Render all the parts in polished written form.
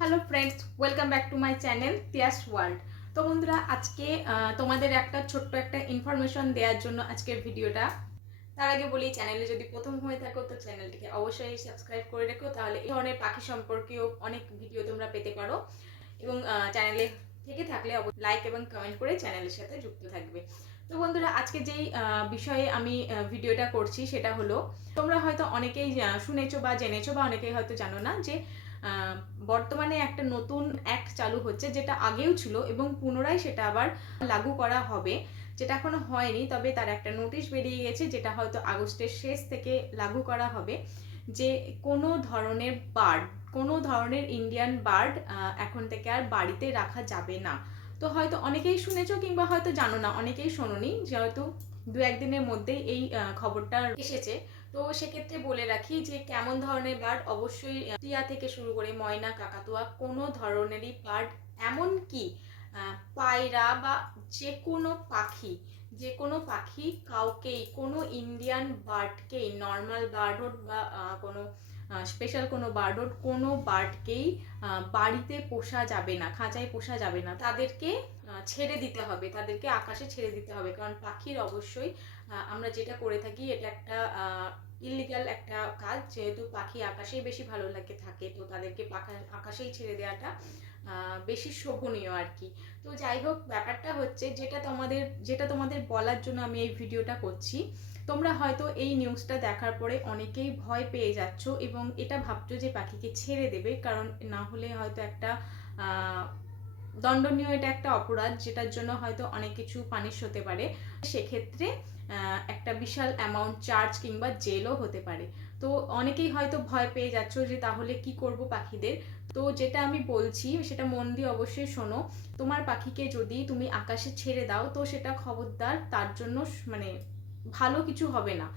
Hello friends, welcome back to my channel tiyasworld। তো বন্ধুরা, আজকে তোমাদের একটা ছোট্ট একটা ইনফরমেশন দেওয়ার জন্য আজকের ভিডিওটা। তার আগে বলি, চ্যানেলে যদি প্রথম হয়ে থাকো তো চ্যানেলটিকে অবশ্যই সাবস্ক্রাইব করে রেখো, তাহলে এই ধরনের পাখি সম্পর্কেও অনেক ভিডিও তোমরা পেতে পারো। এবং চ্যানেলে থেকে থাকলে লাইক এবং কমেন্ট করে চ্যানেলের সাথে যুক্ত থাকবে। তো বন্ধুরা, আজকে যেই বিষয়ে আমি ভিডিওটা করছি সেটা হলো, তোমরা হয়তো অনেকেই শুনেছো বা জেনেছো, বা অনেকেই হয়তো জানো না যে বর্তমানে একটা নতুন অ্যাক্ট চালু হচ্ছে, যেটা আগেও ছিল এবং পুনরায় সেটা আবার লাগু করা হবে। যেটা এখনো হয়নি, তবে তার একটা নোটিশ বেরিয়ে গেছে, যেটা হয়তো আগস্টের শেষ থেকে লাগু করা হবে। যে কোনো ধরনের বার্ড, কোনো ধরনের ইন্ডিয়ান বার্ড এখন থেকে আর বাড়িতে রাখা যাবে না। তো হয়তো অনেকেই শুনেছো, কিংবা হয়তো জানো না, অনেকেই শোনোনি, যেহেতু দু একদিনের মধ্যেই এই খবরটা এসেছে। তো সেক্ষেত্রে বলে রাখি যে কেমন ধরনের বার্ড, অবশ্যই টিয়া থেকে শুরু করে ময়না, কাকাতুয়া, কোনো ধরনেরই বার্ড, এমনকি পায়রা বা যে কোনো পাখি, যে কোনো পাখি কাউকেই, কোনো ইন্ডিয়ান বার্ডকেই, নর্মাল বার্ড হোক বা কোনো স্পেশাল কোনো বার্ড হোক, কোনো বার্ডকেই বাড়িতে পোষা যাবে না, খাঁচায় পোষা যাবে না। তাদেরকে ছেড়ে দিতে হবে, তাদেরকে আকাশে ছেড়ে দিতে হবে। কারণ পাখির অবশ্যই আমরা যেটা করে থাকি, এটা একটা ইলিগাল একটা কাজ। যেহেতু পাখি আকাশেই বেশি ভালো লাগে থাকে, তো তাদেরকে আকাশেই ছেড়ে দেওয়াটা বেশি শোভনীয় আর কি। তো যাই হোক, ব্যাপারটা হচ্ছে, যেটা তোমাদের বলার জন্য আমি এই ভিডিওটা করছি। তোমরা হয়তো এই নিউজটা দেখার পরে অনেকেই ভয় পেয়ে যাচ্ছ এবং এটা ভাবছো যে পাখিকে ছেড়ে দেবে, কারণ না হলে হয়তো একটা দণ্ডনীয়, এটা একটা অপরাধ, যেটার জন্য হয়তো অনেক কিছু পানিশ হতে পারে। সেক্ষেত্রে একটা বিশাল অ্যামাউন্ট চার্জ কিংবা জেলও হতে পারে। তো অনেকেই হয়তো ভয় পেয়ে যাচ্ছ যে তাহলে কি করব পাখিদের। তো যেটা আমি বলছি সেটা মন দিয়ে অবশ্যই শোনো। তোমার পাখিকে যদি তুমি আকাশে ছেড়ে দাও, তো সেটা খবরদার তার জন্য মানে ভালো কিছু হবে না।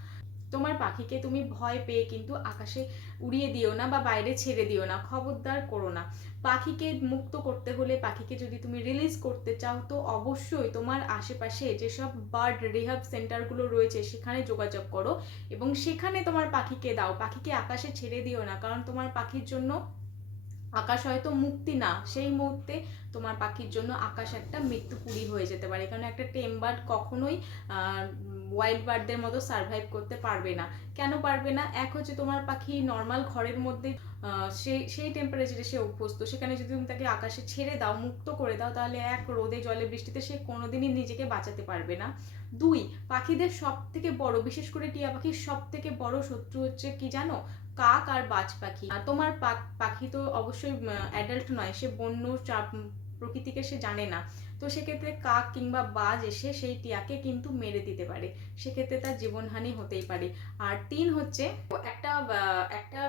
তোমার পাখিকে তুমি ভয় পেয়ে কিন্তু আকাশে উড়িয়ে দিও না বা বাইরে ছেড়ে দিও না, খবরদার করো না। পাখিকে মুক্ত করতে হলে, পাখিকে যদি তুমি রিলিজ করতে চাও, তো অবশ্যই তোমার আশেপাশে যেসব বার্ড রিহাব সেন্টারগুলো রয়েছে সেখানে যোগাযোগ করো এবং সেখানে তোমার পাখিকে দাও। পাখিকে আকাশে ছেড়ে দিও না, কারণ তোমার পাখির জন্য আকাশ হয়তো মুক্তি না, সেই মুহূর্তে তোমার পাখির জন্য আকাশ একটা মৃত্যুপুরী হয়ে যেতে পারে। কারণ একটা টেম বার্ড কখনোই ওয়াইল্ড বার্ডদের মতো সার্ভাইভ করতে পারবে না। কেন পারবে না? এক হচ্ছে, তোমার পাখি নর্মাল ঘরের মধ্যে সেই টেম্পারেচারে সে অভ্যস্ত, সেখানে যদি তুমি তাকে আকাশে ছেড়ে দাও, মুক্ত করে দাও, তাহলে এক, রোদে জলে বৃষ্টিতে সে কোনোদিনই নিজেকে বাঁচাতে পারবে না। দুই, পাখিদের সব থেকে বড়, বিশেষ করে টিয়া পাখির সব থেকে বড় শত্রু হচ্ছে কি জানো? কাক আর বাজ পাখি। আর তোমার পাখি তো অবশ্যই অ্যাডাল্ট নয়, সে বন্য প্রকৃতিকে সে জানে না। তো সেক্ষেত্রে কাক কিংবা বাজ এসে সেই টিয়াকে কিন্তু মেরে দিতে পারে, সেক্ষেত্রে তার জীবনহানি হতেই পারে। আর তিন হচ্ছে, একটা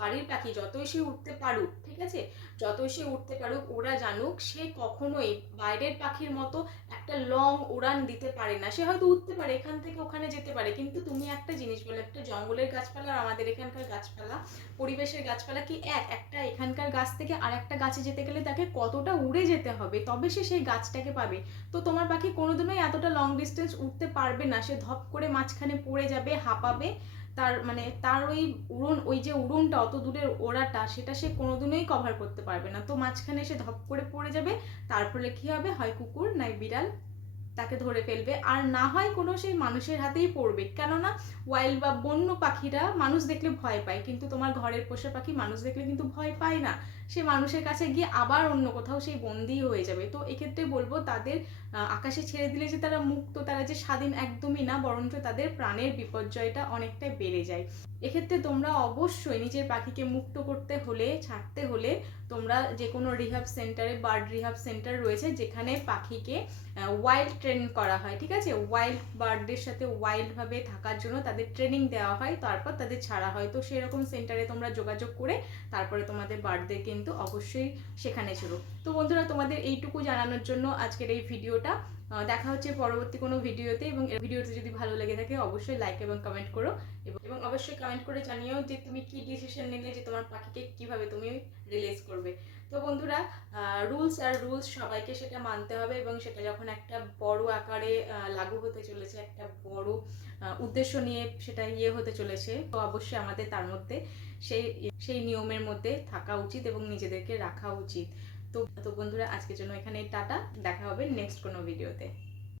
বাড়ির পাখি যতই সে উঠতে পারুক, ঠিক আছে, যতই সে উঠতে পারুক, ওরা জানুক সে কখনোই বাইরের পাখির মতো একটা লং উড়ান দিতে পারে না। সে হয়তো উঠতে পারে, এখান থেকে ওখানে যেতে পারে, কিন্তু তুমি একটা জিনিস বলো, একটা জঙ্গলের গাছপালা আর আমাদের এখানকার গাছপালা, পরিবেশের গাছপালা কি এক? একটা এখানকার গাছ থেকে আর একটা গাছে যেতে গেলে তাকে কতটা উড়ে যেতে হবে, তবে সে সেই গাছটাকে পাবে। তো তোমার পাখি কোনোদিনই এতটা লং ডিস্টেন্স উঠতে পারবে না, সে ধপ করে মাঝখানে পড়ে যাবে, হাঁপাবে। তার ওই ওই যে উড়নটা, অত দূরের ওড়াটা, সেটা সে কোনোদিনই কভার করতে পারবে না। তো মাঝখানে সে ধপ করে পড়ে যাবে, তারপরে কি হবে? হয় কুকুর নাই বিড়াল তাকে ধরে ফেলবে, আর না হয় কোনো সেই মানুষের হাতেই পড়বে। কেননা ওয়াইল্ড বা বন্য পাখিরা মানুষ দেখলে ভয় পায়, কিন্তু তোমার ঘরের পোষা পাখি মানুষ দেখলে কিন্তু ভয় পায় না। সে মানুষের কাছে গিয়ে আবার অন্য কোথাও সেই বন্দি হয়ে যাবে। তো এক্ষেত্রে বলবো, তাদের আকাশে ছেড়ে দিলে যে তারা মুক্ত, তারা যে স্বাধীন, একদমই না, বরঞ্চ তাদের প্রাণের বিপর্যয়টা অনেকটাই বেড়ে যায়। এক্ষেত্রে তোমরা অবশ্যই নিজের পাখিকে মুক্ত করতে হলে, ছাড়তে হলে, তোমরা যে কোনো রিহাব সেন্টারে, বার্ড রিহাব সেন্টার রয়েছে যেখানে পাখিকে ওয়াইল্ড ট্রেন করা হয়, ঠিক আছে, ওয়াইল্ড বার্ডদের সাথে ওয়াইল্ডভাবে থাকার জন্য তাদের ট্রেনিং দেওয়া হয়, তারপর তাদের ছাড়া হয়। তো সেরকম সেন্টারে তোমরা যোগাযোগ করে তারপরে তোমাদের বার্ডদের কিন্তু অবশ্যই সেখানে ছেড়ো। তো বন্ধুরা, তোমাদের এইটুকু জানানোর জন্য আজকের এই ভিডিওটা। দেখা হচ্ছে পরবর্তী কোনো ভিডিওতে, এবং এই ভিডিওতে যদি ভালো লেগে থাকে অবশ্যই লাইক এবং কমেন্ট করো, এবং অবশ্যই কমেন্ট করে জানিও যে তুমি কি ডিসিশন নিলে, যে তোমার পাখিকে কিভাবে তুমি রিলিজ করবে। তো বন্ধুরা, রুলস সবাইকে সেটা মানতে হবে, এবং সেটা যখন একটা বড় আকারে লাগু হতে চলেছে, একটা বড় উদ্দেশ্য নিয়ে সেটা হতে চলেছে, তো অবশ্যই আমাদের তার মধ্যে সেই সেই নিয়মের মধ্যে থাকা উচিত এবং নিজেদেরকে রাখা উচিত। তো বন্ধুরা, আজকের জন্য এখানে টাটা, দেখা হবে নেক্সট কোনো ভিডিওতে।